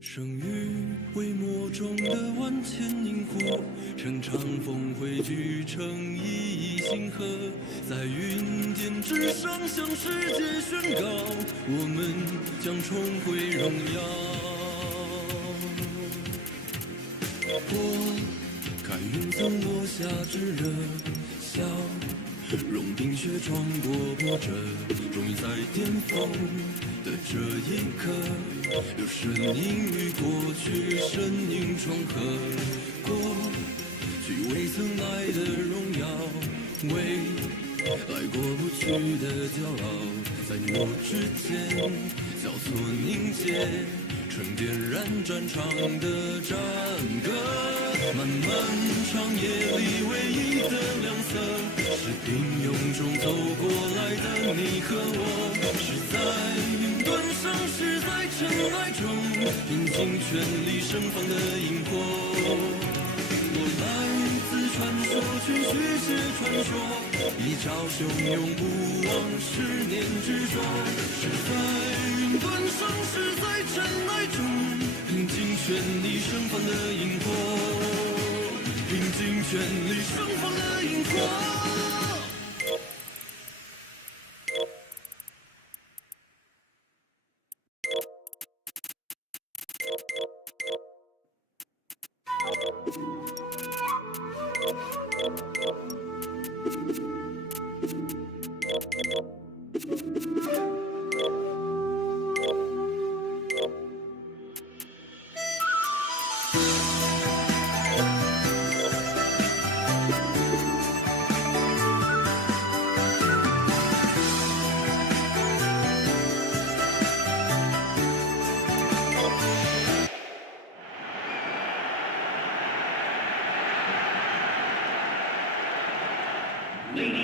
生于微末中的万千萤火，乘长风汇聚成一星河，在云巅之上向世界宣告，我们将重回荣耀。我看云层落下炙热笑，用冰雪穿过波折，终于在巅峰的这一刻，有身影与过去身影重合，过去未曾来的荣耀，未来过不去的骄傲，在你我之间交错凝结，成点燃战场的战歌。漫漫长夜里唯一的亮色，是平庸中走过来的你和我，是在云端上，是在尘埃中拼尽全力盛放的萤火。我来自传说，去续写传说，一朝汹涌不忘10年执着，是在云端上，是在尘埃中拼尽全力盛放的萤火，拼尽全力盛放的萤火。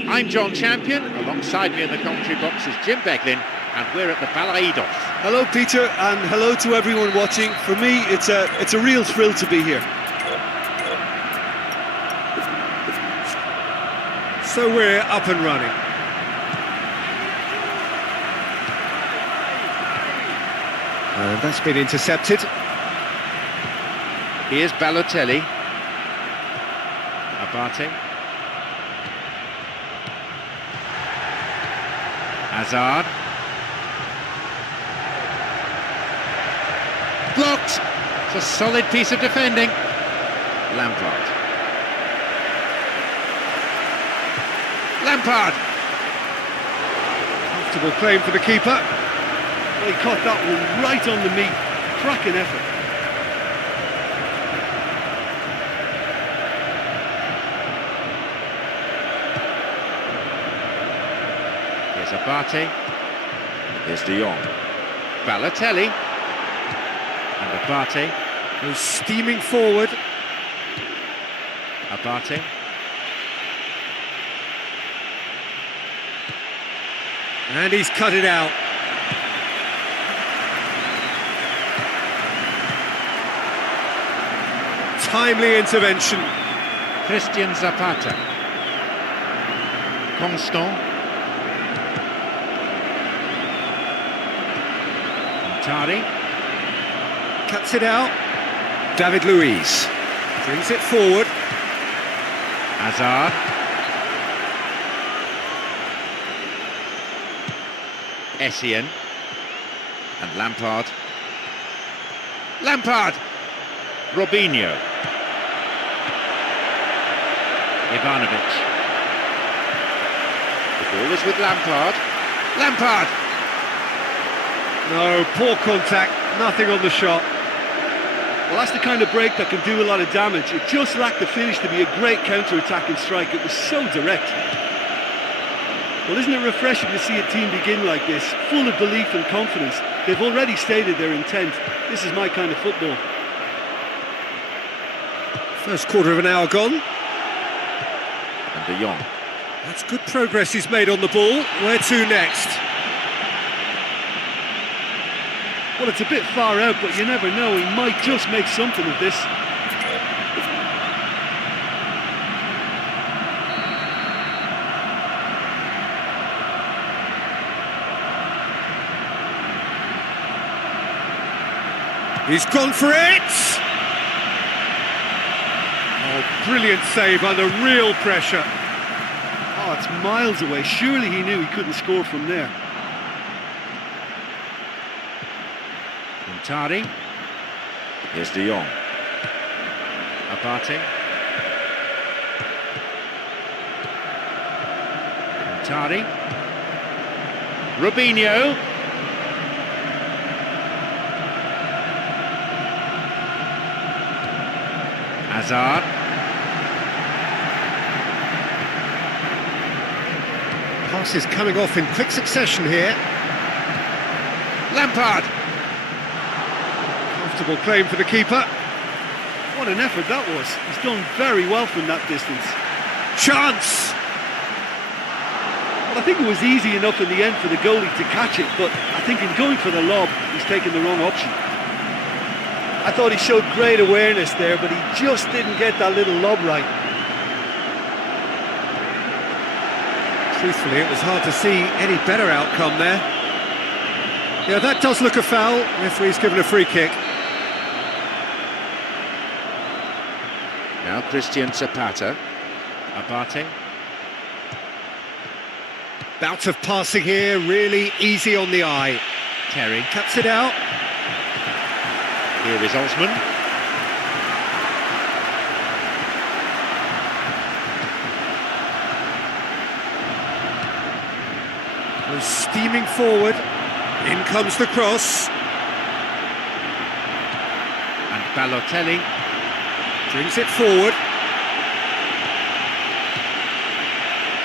I'm John Champion, alongside me in the commentary box is Jim Beglin, and we're at the Balaidos. Hello Peter, and hello to everyone watching. For me, it's a real thrill to be here. So we're up and running. And that's been intercepted. Here's Balotelli. Abate. Hazard. Blocked! It's a solid piece of defending. Lampard. Lampard! Comfortable claim for the keeper. Well, he caught that one right on the meat. Cracking effort. Here's Abate. Here's De Jong. Balotelli. And Abate. Goes steaming forward. Abate. And he's cut it out. Timely intervention. Christian Zapata. Constant. Tari. Cuts it out. David Luiz brings it forward. Hazard. Essien. And Lampard. Lampard! Robinho. Ivanovic. The ball is with Lampard. Lampard! No, poor contact, nothing on the shot. Well, that's the kind of break that can do a lot of damage. It just lacked the finish to be a great counter-attacking strike. It was so direct. Well, isn't it refreshing to see a team begin like this, full of belief and confidence? They've already stated their intent. This is my kind of football. First quarter of an hour gone. And De Jong. That's good progress he's made on the ball. Where to next? Well, it's a bit far out, but you never know. He might just make something of this. He's gone for it! Oh, brilliant save under real pressure. Oh, it's miles away. Surely he knew he couldn't score from there. Montari. Here's De Jong. Abate. Montari. Robinho. Hazard. Passes coming off in quick succession here. Lampard. Comfortable claim for the keeper. What an effort that was. He's done very well from that distance. Chance! Well, I think it was easy enough in the end for the goalie to catch it, but I think in going for the lob, he's taken the wrong option. I thought he showed great awareness there, but he just didn't get that little lob right. Truthfully, it was hard to see any better outcome there. Yeah, that does look a foul. Referee's given a free kick. Now Christian Zapata. Abate. Bout of passing here, really easy on the eye. Terry. Cuts it out. Here is Osman. Goes steaming forward. In comes the cross. And Balotelli. Brings it forward.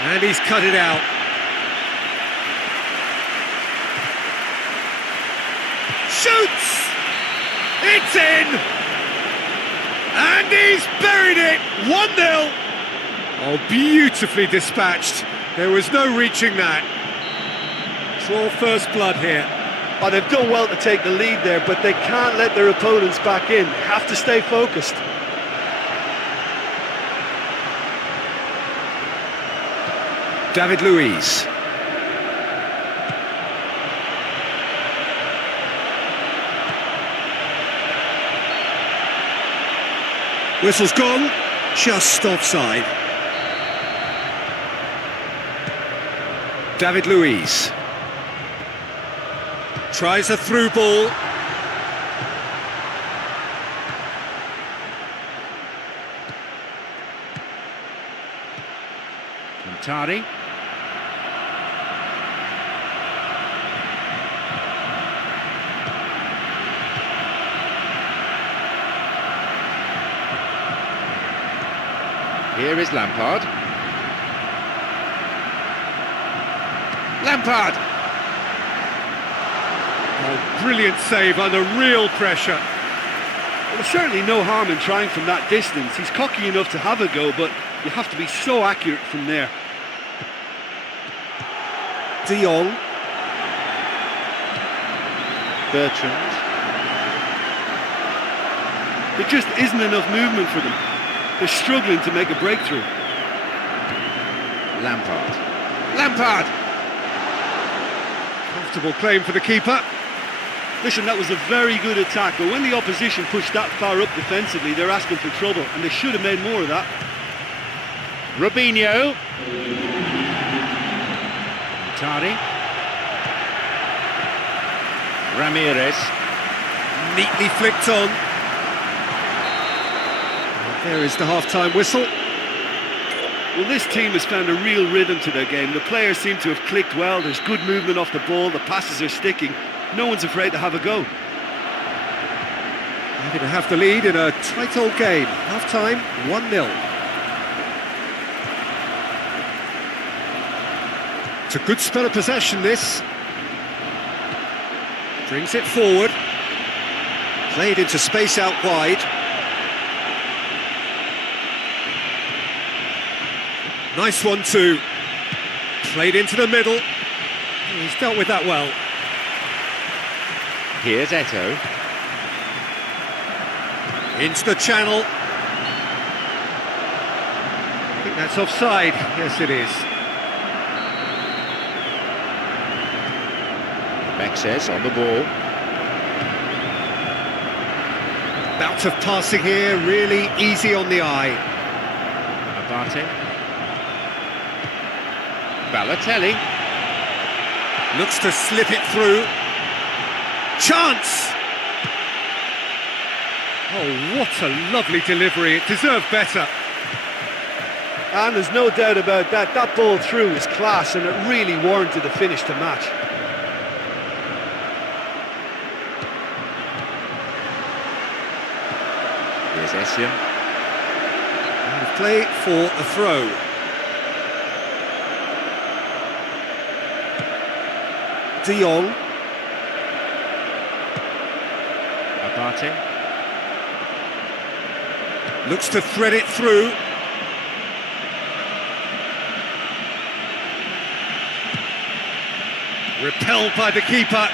And he's cut it out. Shoots! It's in! And he's buried it! 1-0! Oh, beautifully dispatched. There was no reaching that. It's all first blood here. Oh, they've done well to take the lead there, but they can't let their opponents back in. They have to stay focused. David Luiz. Whistle's gone, just offside. David Luiz. Tries a through ball. Montari. Here is Lampard. Lampard! Oh, brilliant save under real pressure. Well, there's certainly no harm in trying from that distance. He's cocky enough to have a go, but you have to be so accurate from there. De Jong. Bertrand. There just isn't enough movement for them. They're struggling to make a breakthrough. Lampard. Lampard! Comfortable claim for the keeper. Listen, that was a very good attack, but when the opposition pushed that far up defensively, they're asking for trouble, and they should have made more of that. Robinho. Montari. Ramirez. Neatly flicked on. There is the half-time whistle. Well, this team has found a real rhythm to their game. The players seem to have clicked well. There's good movement off the ball. The passes are sticking. No one's afraid to have a go. Happy to have the lead in a tight old game. Half-time, 1-0. It's a good spell of possession, this. Brings it forward. Played into space out wide. Nice one too. Played into the middle. He's dealt with that well. Here's Eto'o. Into the channel. I think that's offside. Yes, it is. Mexes on the ball. Bout of passing here, really easy on the eye. Abate. Balotelli. Looks to slip it through. Chance! Oh, what a lovely delivery. It deserved better. And there's no doubt about that. That ball through was class, and it really warranted a finish to match. Here's Essien. And play for a throw. De Jong. Abate. Looks to thread it through. Repelled by the keeper.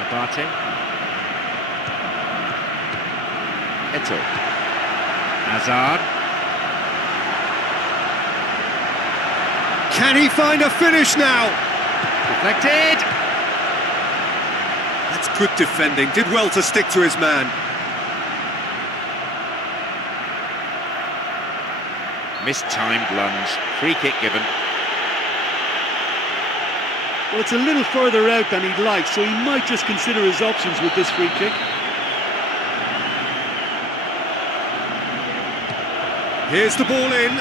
Abate. Eto'o. Hazard. Can he find a finish now? Deflected. That's good defending. Did well to stick to his man. Mistimed lunge. Free kick given. Well, it's a little further out than he'd like, so he might just consider his options with this free kick. Here's the ball in.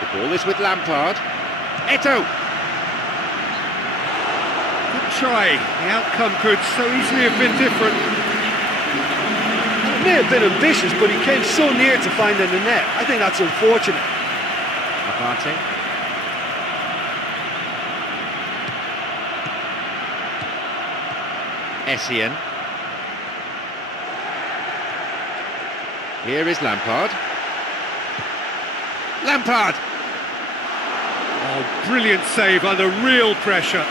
The ball is with Lampard. Eto'o. Good try. The outcome could so easily have been different. It may have been ambitious, but he came so near to finding the net. I think that's unfortunate. Abate. Essien. Here is Lampard. Lampard! Oh, brilliant save under real pressure.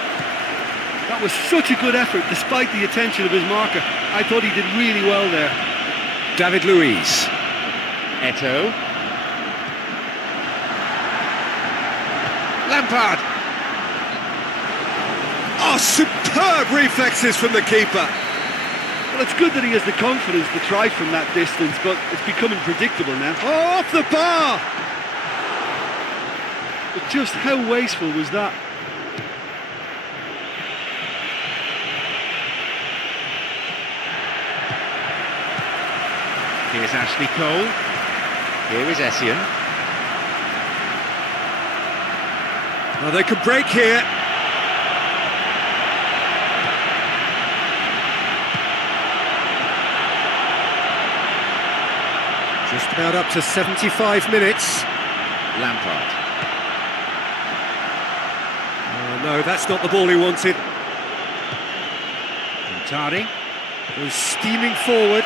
That was such a good effort, despite the attention of his marker. I thought he did really well there. David Luiz. Eto'o. Lampard! Oh, superb reflexes from the keeper. Well, it's good that he has the confidence to try from that distance, but it's becoming predictable now. Oh, off the bar! But just how wasteful was that? Here's Ashley Cole. Here is Essien. Oh, they could break here. Just about up to 75 minutes. Lampard. Oh, no, that's not the ball he wanted. Montari. Goes steaming forward.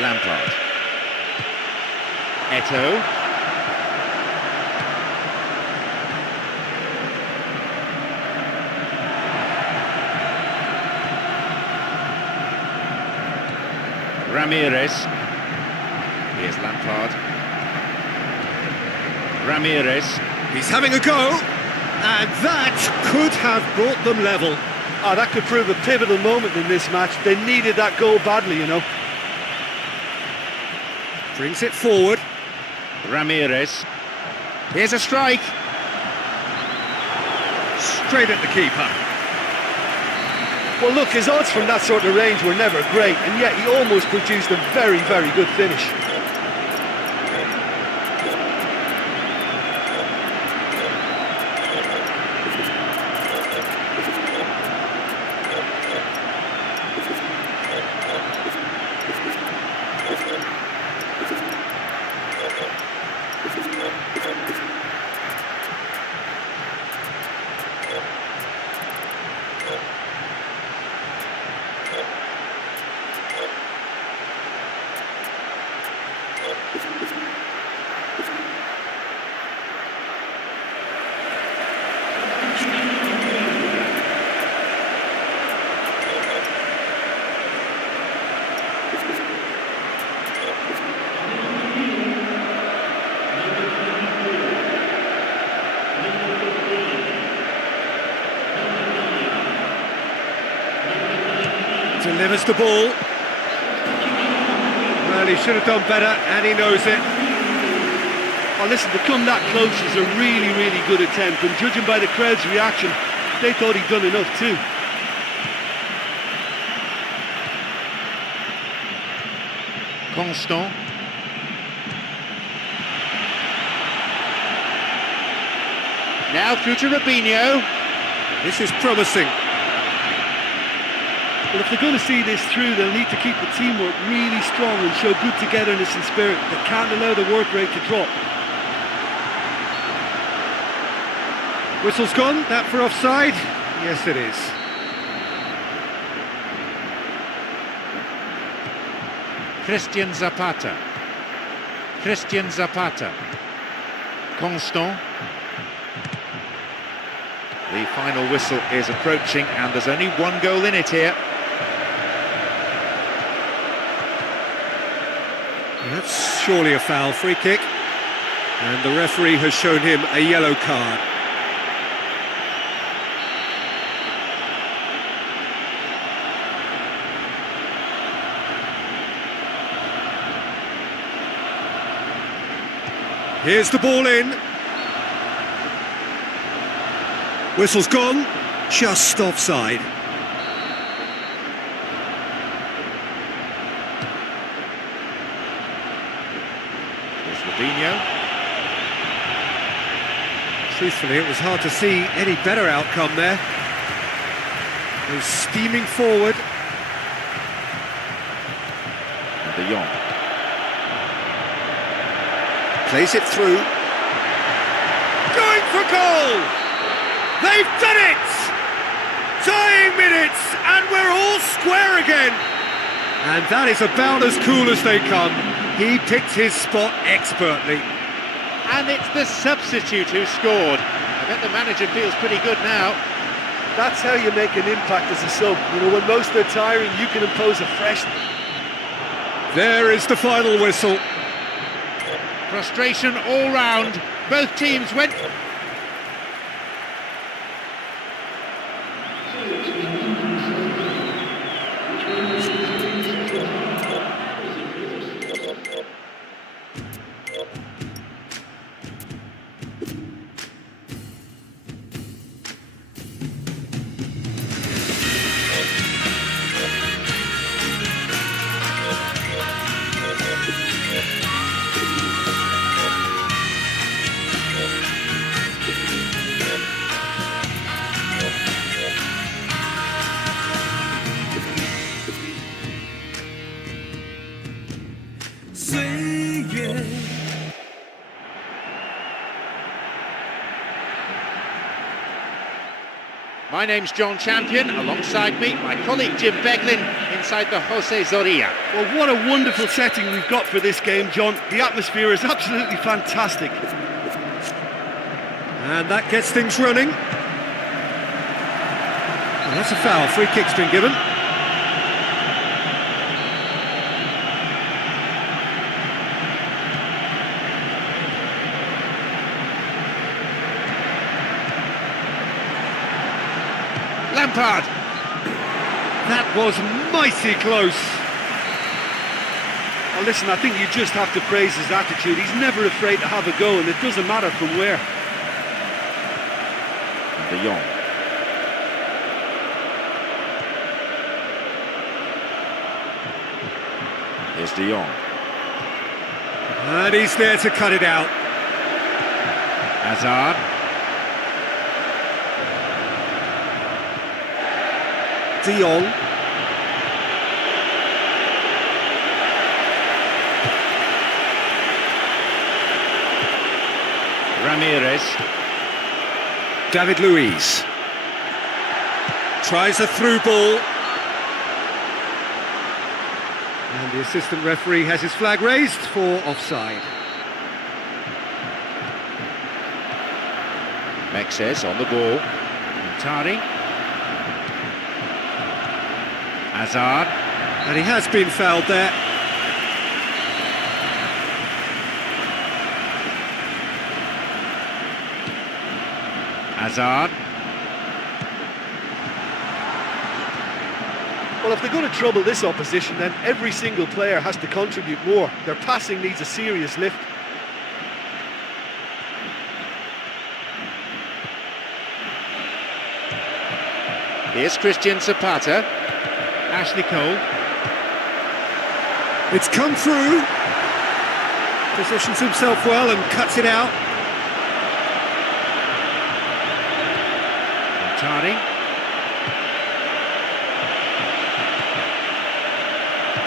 Lampard. Eto'o. Ramirez. Here's Lampard. Ramirez. He's having a go, and that could have brought them level. Oh, that could prove a pivotal moment in this match. They needed that goal badly, you know. Brings it forward. Ramirez. Here's a strike. Straight at the keeper. Well, look, his odds from that sort of range were never great, and yet he almost produced a very, very good finish. Delivers the ball. Well, he should have done better, and he knows it. Oh, listen, to come that close is a really, really good attempt, and judging by the crowd's reaction, they thought he'd done enough too. Constant. Now through to Robinho. This is promising. Well, if they're going to see this through, they'll need to keep the teamwork really strong and show good togetherness and spirit. They can't allow the work rate to drop. Whistle's gone, that for offside? Yes, it is. Christian Zapata. Christian Zapata. Constant. The final whistle is approaching, and there's only one goal in it here. That's surely a foul, free kick. And the referee has shown him a yellow card. Here's the ball in. Whistle's gone, just offside. There's Robinho. Truthfully, it was hard to see any better outcome there. He was steaming forward. And De Jong. Plays it through. Going for goal! They've done it! Tying minutes, and we're all square again. And that is about as cool as they come. He picked his spot expertly. And it's the substitute who scored. I bet the manager feels pretty good now. That's how you make an impact as a sub. You know, when most are tiring, you can impose a fresh... There is the final whistle. Frustration all round. Both teams went... My name's John Champion, alongside me, my colleague Jim Beglin, inside the Jose Zorrilla. Well, what a wonderful setting we've got for this game, John. The atmosphere is absolutely fantastic. And that gets things running. Well, that's a foul, free kick's been given. Lampard. That was mighty close. Well, listen, I think you just have to praise his attitude. He's never afraid to have a go, and it doesn't matter from where. De Jong. Here's De Jong. And he's there to cut it out. Hazard. De Jong. Ramirez. David Luiz. Tries a through ball. And the assistant referee has his flag raised for offside. Mexes on the ball. Tari. Hazard. And he has been fouled there. Hazard. Well, Well, if they're going to trouble this opposition, then every single player has to contribute more. Their passing needs a serious lift. Here's Christian Zapata. Ashley Cole. It's come through. Positions himself well and cuts it out. Tardy.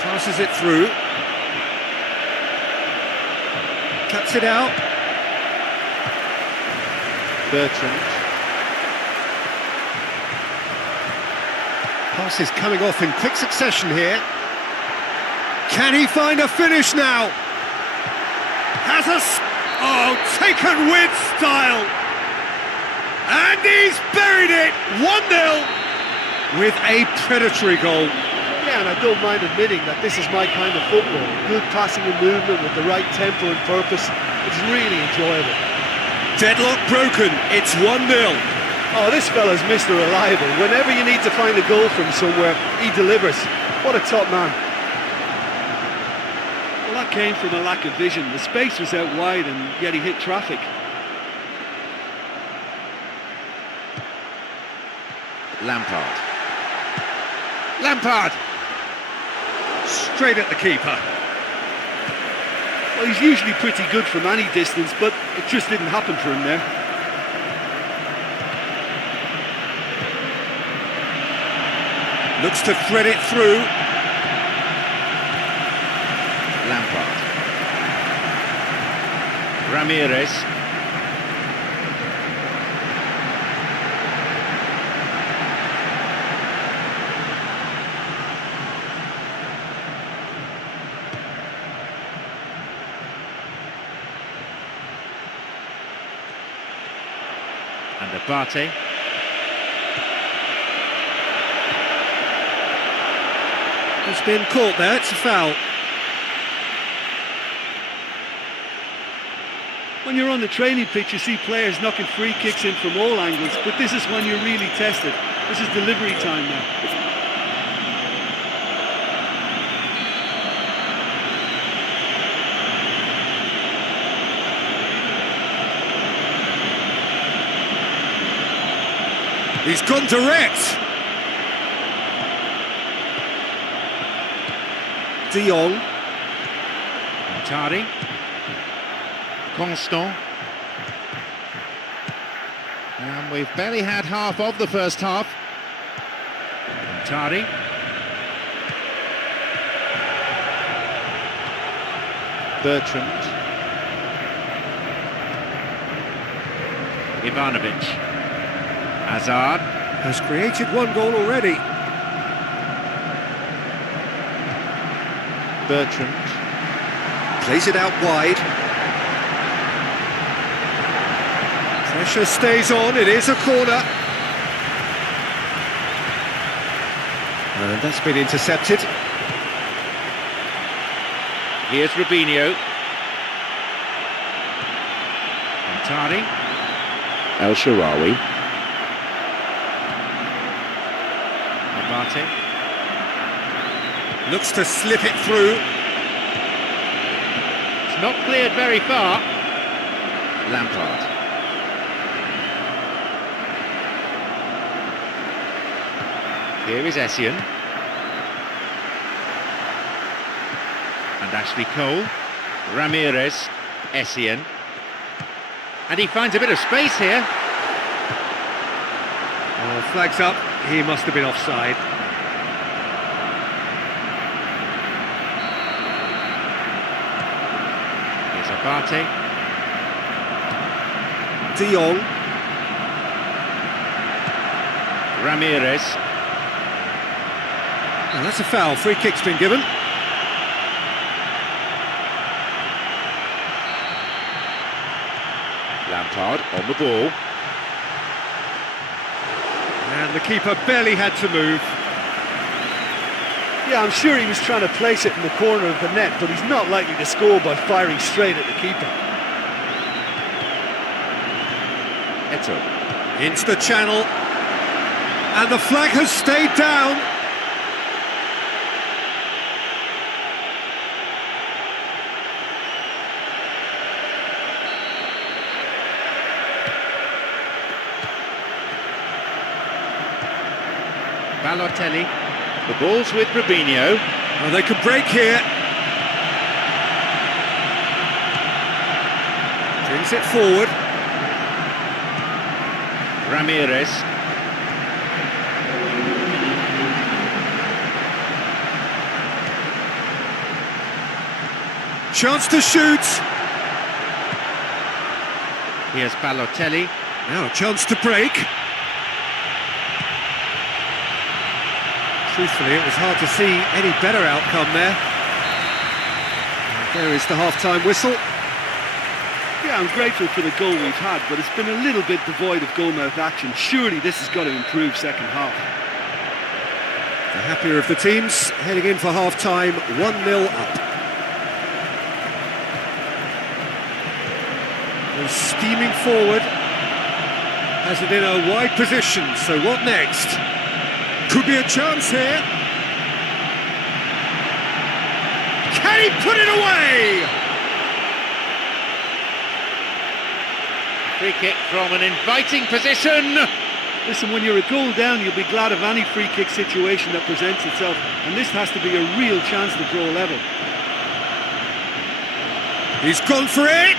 Passes it through. Cuts it out. Bertrand. Passes coming off in quick succession here. Can he find a finish now? Has taken with style. And he's buried it, 1-0, with a predatory goal. Yeah, and I don't mind admitting that this is my kind of football. Good passing and movement with the right tempo and purpose. It's really enjoyable. Deadlock broken, it's 1-0. Oh, this fella's Mr. Reliable. Whenever you need to find a goal from somewhere, he delivers. What a top man. Well, that came from a lack of vision. The space was out wide and yet he hit traffic. Lampard. Lampard! Straight at the keeper. Well, he's usually pretty good from any distance, but it just didn't happen for him there. Looks to thread it through. Lampard. Ramirez. And Abate. He's been caught there, it's a foul. When you're on the training pitch, you see players knocking free kicks in from all angles, but this is when you're really tested. This is delivery time now. He's gone direct. De Jong. Tardy. Constant. And we've barely had half of the first half. Tardy. Bertrand. Ivanovic. Hazard. Has created one goal already. Bertrand. Plays it out wide. Pressure stays on, it is a corner. And that's been intercepted. Here's Robinho. Tardy. El Shaarawy. Abate. Looks to slip it through. It's not cleared very far. Lampard. Here is Essien. And Ashley Cole. Ramirez. Essien. And he finds a bit of space here. Flags up, he must have been offside. Here's Abate. De Jong. Ramirez. And that's a foul, free kick's been given. Lampard on the ball. And the keeper barely had to move. Yeah, I'm sure he was trying to place it in the corner of the net, but he's not likely to score by firing straight at the keeper. Eto. Into the channel. And the flag has stayed down. Balotelli. The ball's with Robinho. Well, they could break here. Brings it forward. Ramirez. Chance to shoot. Here's Balotelli. Now a chance to break. Truthfully, it was hard to see any better outcome there. There is the half-time whistle. Yeah, I'm grateful for the goal we've had, but it's been a little bit devoid of goalmouth action. Surely this has got to improve second half. The happier of the teams, heading in for half-time, 1-0 up. They're steaming forward. Has it in a wide position, so what next? Could be a chance here. Can he put it away? Free kick from an inviting position. Listen, when you're a goal down, you'll be glad of any free kick situation that presents itself, and this has to be a real chance to draw level. He's gone for it!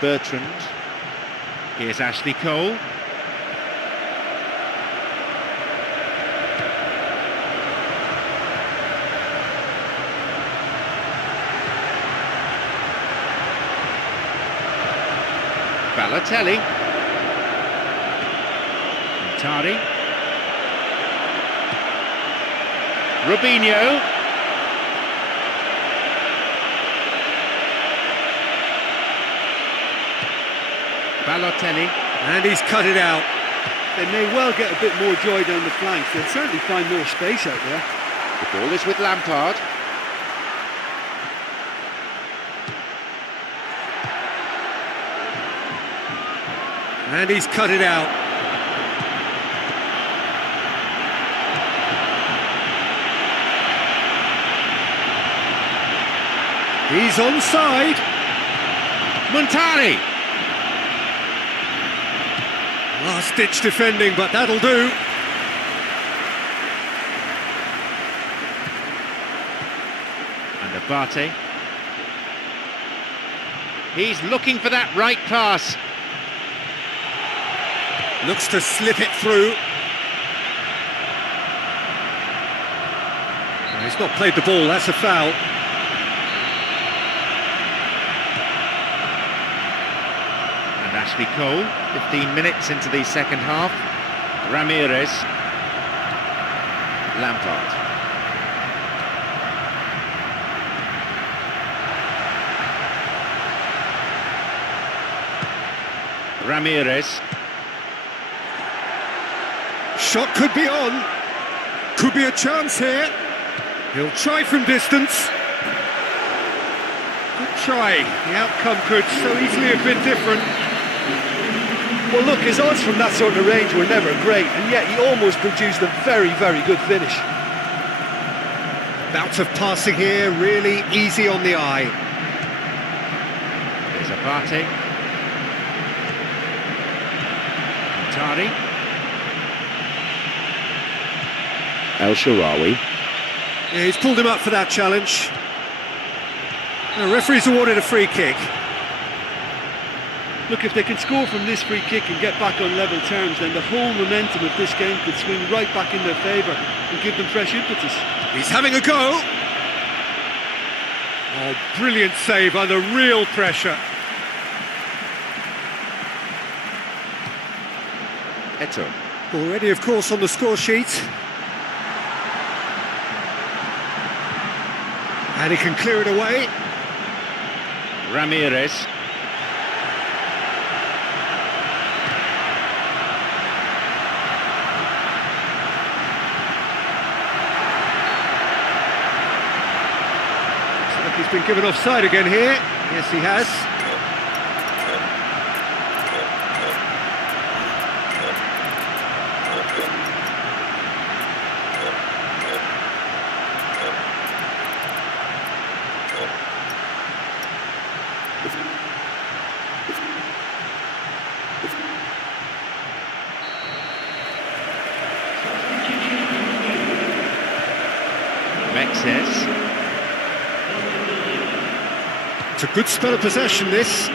Bertrand. Here's Ashley Cole. Balotelli. Tari. Robinho. Balotelli. And he's cut it out. They may well get a bit more joy down the flanks. They'll certainly find more space out there. The ball is with Lampard. And he's cut it out. He's onside. Montari. Last-ditch defending, but that'll do. And Abate. He's looking for that right pass. Looks to slip it through. Well, he's not played the ball, that's a foul. And Ashley Cole, 15 minutes into the second half. Ramirez. Lampard. Ramirez. Shot could be on. Could be a chance here. He'll try from distance. Good try. The outcome could so easily have been different. Well, look, his odds from that sort of range were never great, and yet he almost produced a very, very good finish. Bouts of passing here, really easy on the eye. There's Abate. Tari. El Shaarawy. Yeah, he's pulled him up for that challenge. The referee's awarded a free kick. Look, if they can score from this free kick and get back on level terms, then the whole momentum of this game could swing right back in their favour and give them fresh impetus. He's having a go. Oh, brilliant save under real pressure. Eto. Already, of course, on the score sheet. And he can clear it away. Ramirez. Looks like he's been given offside again here. Yes, he has. Mexes. It's a good spell of possession, this.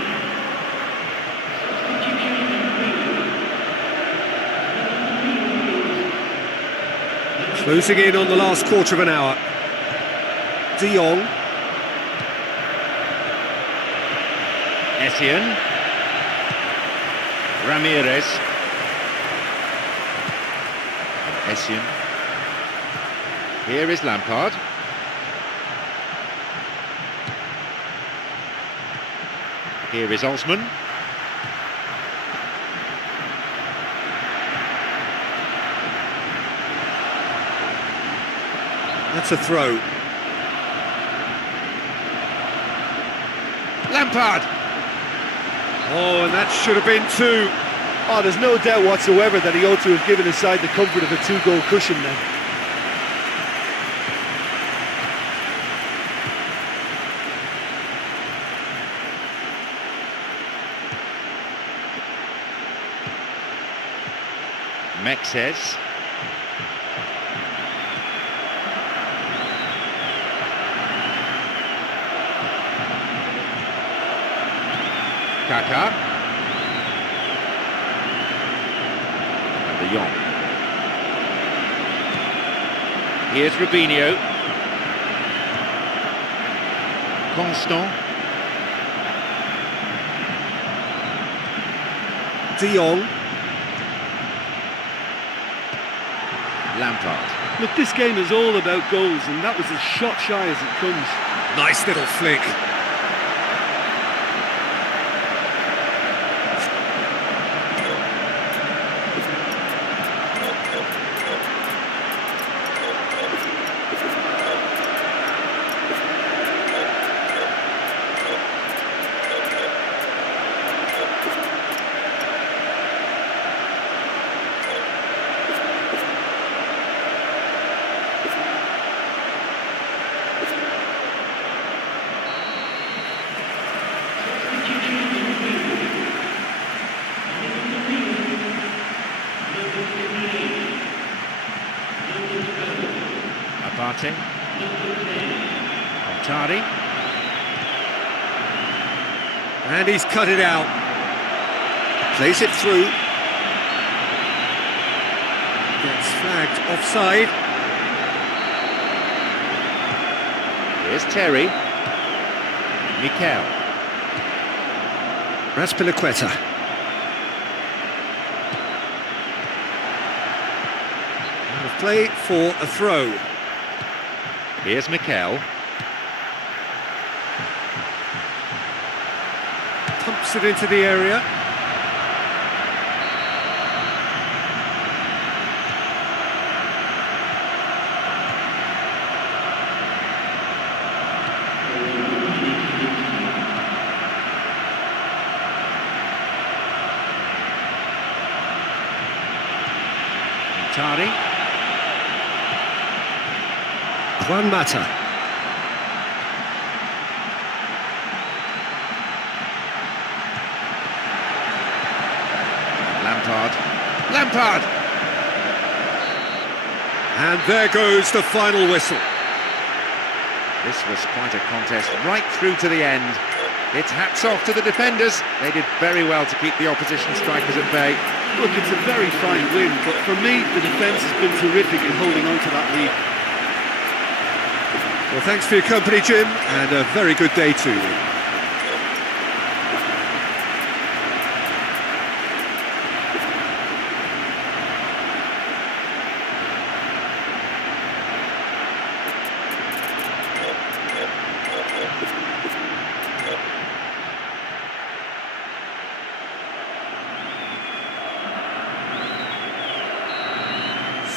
Closing in on the last quarter of an hour. De Jong. Essien. Ramirez. Essien. Here is Lampard. Here is Osman. That's a throw. Lampard! Oh, and that should have been two. Oh, there's no doubt whatsoever that he ought to have given his side the comfort of a two-goal cushion then. Mexes. Kaka. And De Jong. Here's Robinho. Constant. De Jong. Lampard. Look, this game is all about goals, and that was as shot shy as it comes. Nice little flick. Partey. Tari. And he's cut it out. Plays it through. Gets flagged offside. Here's Terry. Mikel. Raspilicueta. Out of play for a throw. Here's Mikel. Pumps it into the area. Tari. Juan Mata. Lampard! And there goes the final whistle. This was quite a contest right through to the end. It's hats off to the defenders. They did very well to keep the opposition strikers at bay. Look, it's a very fine win, but for me, the defence has been terrific in holding on to that lead. Well, thanks for your company, Jim, and a very good day to you.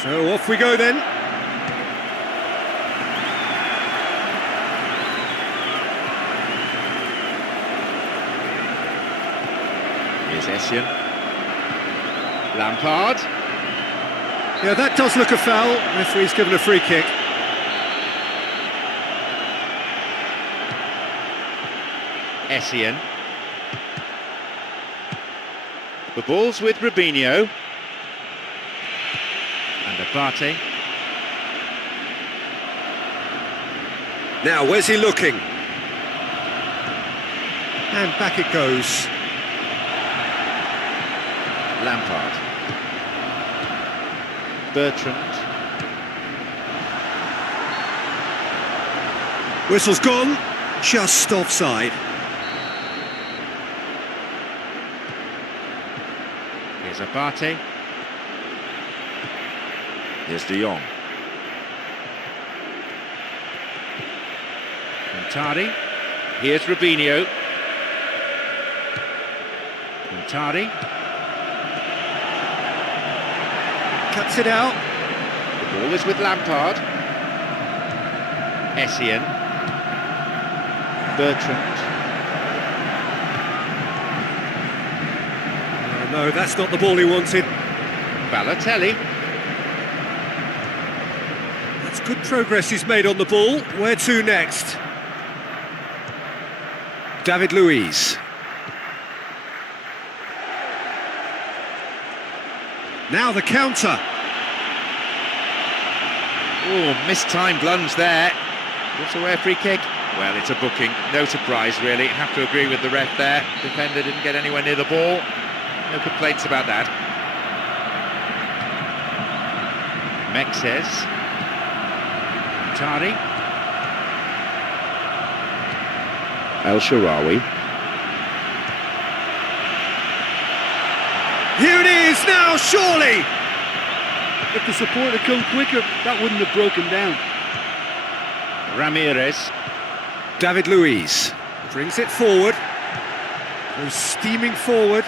So off we go then. Here's Essien. Lampard. Yeah, that does look a foul. Referee's given a free kick. Essien. The ball's with Robinho. And Abate. Now, where's he looking? And back it goes. Lampard. Bertrand. Whistle's gone, just offside. Here's Abate. Here's De Jong. Montari. Here's Robinho. Montari. Cuts it out. The ball is with Lampard. Essien. Bertrand. Oh, no, that's not the ball he wanted. Balotelli. That's good progress he's made on the ball. Where to next? David Luiz. Now the counter. Oh, mistimed lunge there. What's away free kick? Well, it's a booking. No surprise, really. Have to agree with the ref there. Defender didn't get anywhere near the ball. No complaints about that. Mexes. Montari. El Shaarawy. Here it is now, surely! If the support had come quicker, that wouldn't have broken down. Ramirez. David Luiz brings it forward. Goes steaming forward.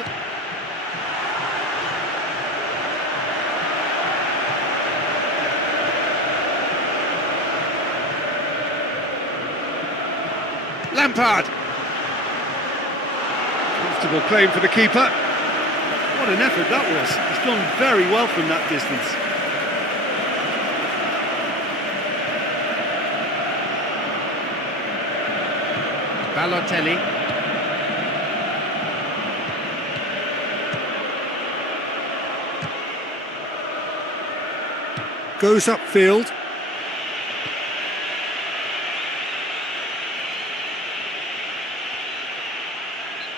Lampard. Comfortable claim for the keeper. What an effort that was. He's done very well from that distance. Balotelli. Goes upfield.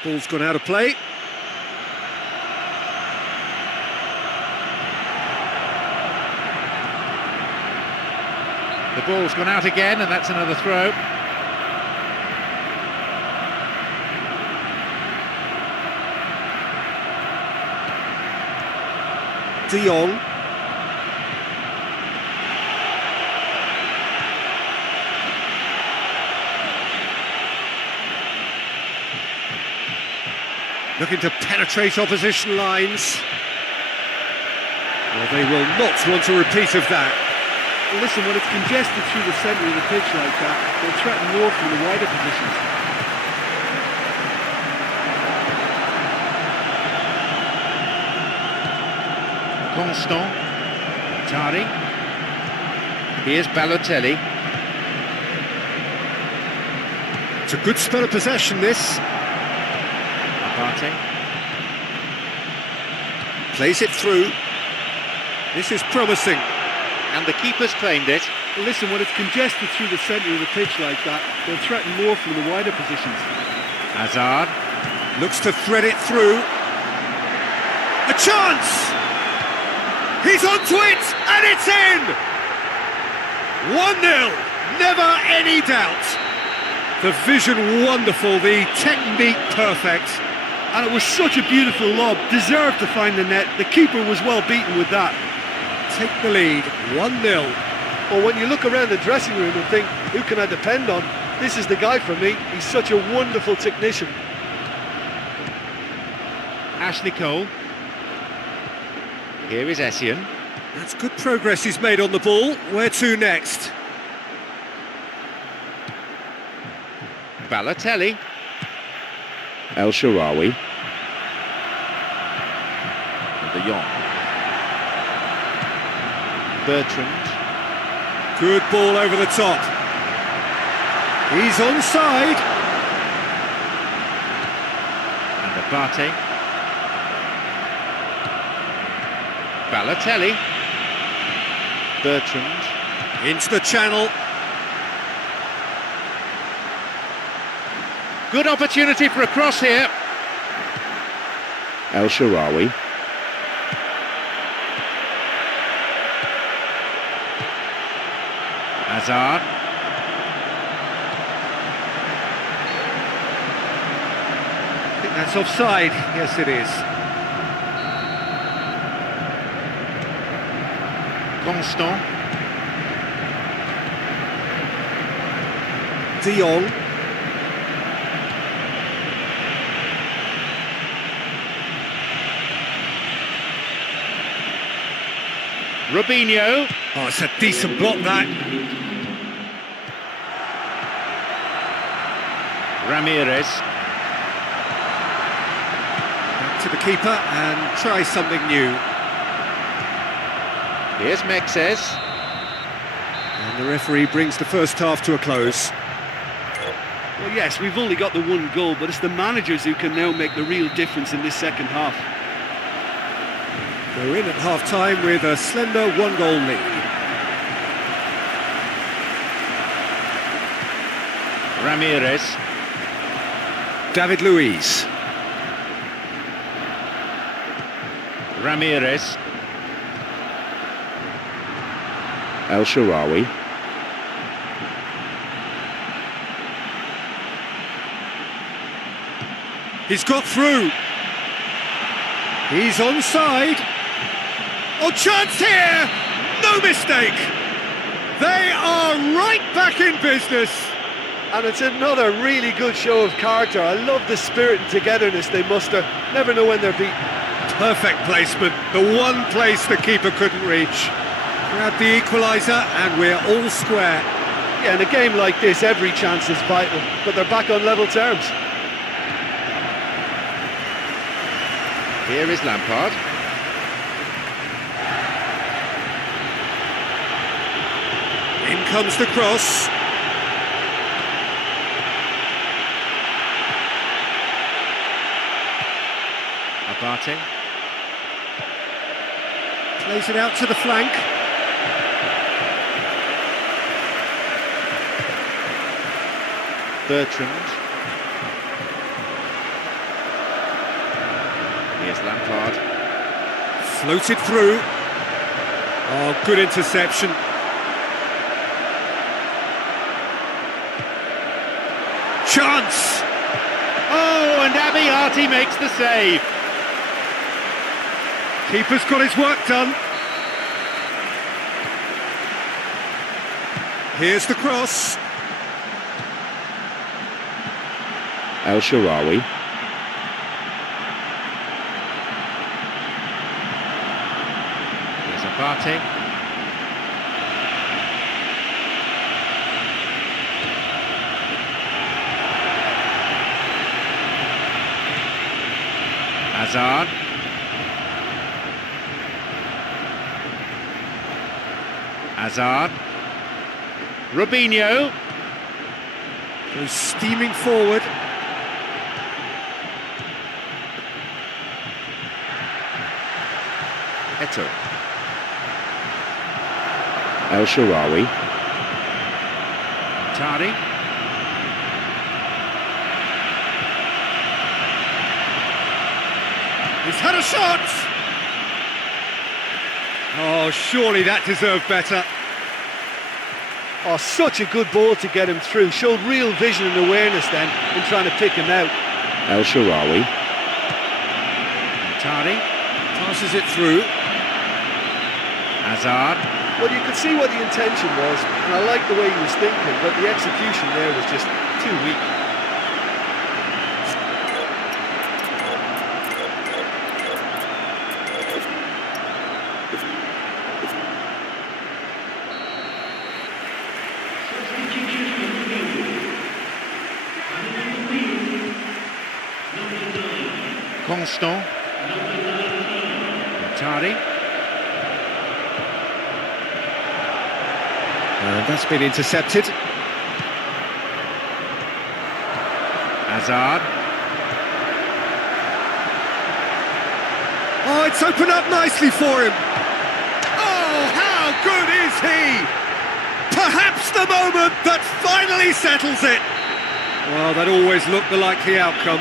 Ball's gone out of play. The ball's gone out again, and that's another throw. De Jong. Looking to penetrate opposition lines. Well, they will not want a repeat of that. Well, listen, when it's congested through the centre of the pitch like that, they'll threaten more from the wider positions. Constant. Montari. Here's Balotelli. It's a good spell of possession, this. Abate. Plays it through. This is promising. And the keeper's claimed it. Well, listen, when it's congested through the centre of the pitch like that, they'll threaten more from the wider positions. Hazard. Looks to thread it through. A chance! He's onto it, and it's in! 1-0, never any doubt. The vision wonderful, the technique perfect. And it was such a beautiful lob, deserved to find the net. The keeper was well beaten with that. Take the lead, 1-0. Well, when you look around the dressing room and think, who can I depend on? This is the guy for me. He's such a wonderful technician. Ashley Cole. Here is Essien. That's good progress he's made on the ball. Where to next? Balotelli. El Shaarawy. De Jong. Bertrand. Good ball over the top. He's onside. And Abate. Balotelli. Bertrand. Into the channel. Good opportunity for a cross here. El Shaarawy. Hazard. I think that's offside. Yes, it is. Constant. De Jong. Robinho. Oh, it's a decent block, that. Ramirez. Back to the keeper and try something new. Here's Mexes. And the referee brings the first half to a close. Well, yes, we've only got the one goal, but it's the managers who can now make the real difference in this second half. We're in at half-time with a slender one-goal lead. Ramirez. David Luiz. Ramirez. El Shaarawy. He's got through. He's onside. Oh, chance here! No mistake! They are right back in business. And it's another really good show of character. I love the spirit and togetherness they muster. Never know when they're beaten. Perfect placement, the one place the keeper couldn't reach. Grab the equaliser and we're all square. Yeah, in a game like this, every chance is vital, but they're back on level terms. Here is Lampard. In comes the cross. Abate. Plays it out to the flank. Bertrand. Here's Lampard. Floated through. Oh, good interception. Chance! Oh, and Abiati makes the save. Keeper's got his work done. Here's the cross. El Shaarawy. Here's Abate. Hazard. Hazard. Robinho. Goes steaming forward. Eto. El Shaarawy. Tari. He's had a shot! Oh, surely that deserved better. Oh, such a good ball to get him through. Showed real vision and awareness then in trying to pick him out. El Shaarawy. Tari. Passes it through. Hazard. Well, you could see what the intention was, and I like the way he was thinking, but the execution there was just too weak. Constant. Tari. And that's been intercepted. Hazard. Oh, it's opened up nicely for him. Oh, how good is he? Perhaps the moment that finally settles it. Well, that always looked the likely outcome.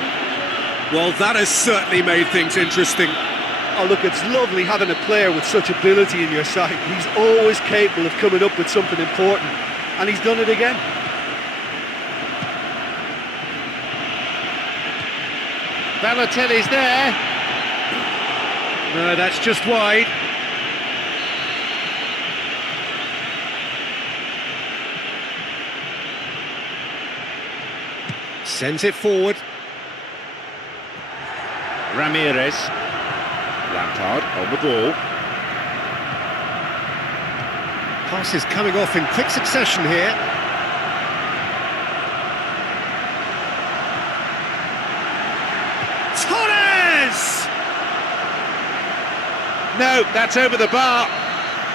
Well, that has certainly made things interesting. Oh, look, it's lovely having a player with such ability in your side. He's always capable of coming up with something important, and he's done it again. Balotelli's there. No, that's just wide. Sends it forward. Ramirez. Lampard on the ball. Passes coming off in quick succession here. Torres! No, that's over the bar.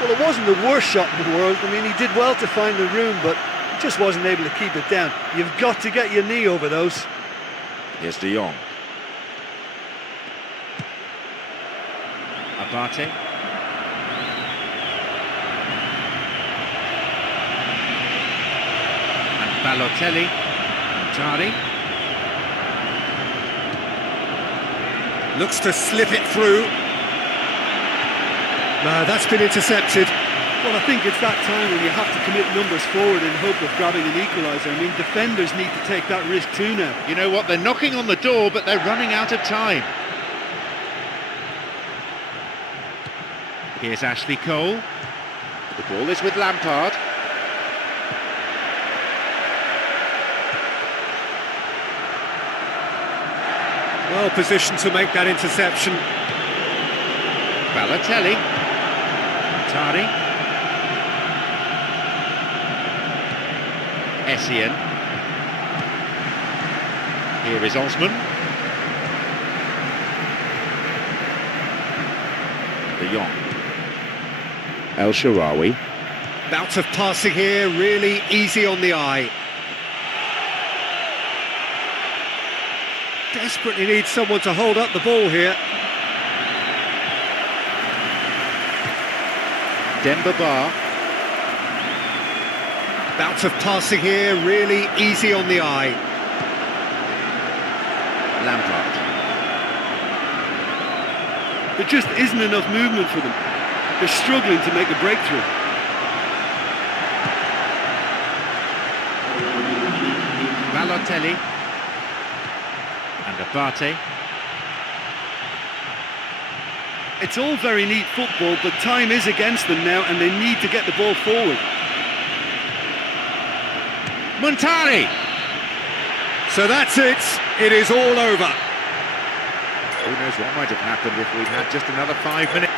Well, it wasn't the worst shot in the world. I mean, he did well to find the room, but just wasn't able to keep it down. You've got to get your knee over those. Here's De Jong. Abate. And Balotelli. Montari. Looks to slip it through. No, that's been intercepted. Well, I think it's that time when you have to commit numbers forward in hope of grabbing an equaliser. I mean, defenders need to take that risk too now. You know what, they're knocking on the door, but they're running out of time. Here's Ashley Cole. The ball is with Lampard. Well positioned to make that interception. Balotelli. Montari. Essien. Here is Osman. De Jong. El Shaarawy. Bout of passing here, really easy on the eye. Desperately needs someone to hold up the ball here. Demba Ba. Bout of passing here, really easy on the eye. Lampard. There just isn't enough movement for them. They're struggling to make a breakthrough. Balotelli. And Abate. It's all very neat football, but time is against them now, and they need to get the ball forward. Montari! So that's it. It is all over. Who knows what might have happened if we'd had just another 5 minutes.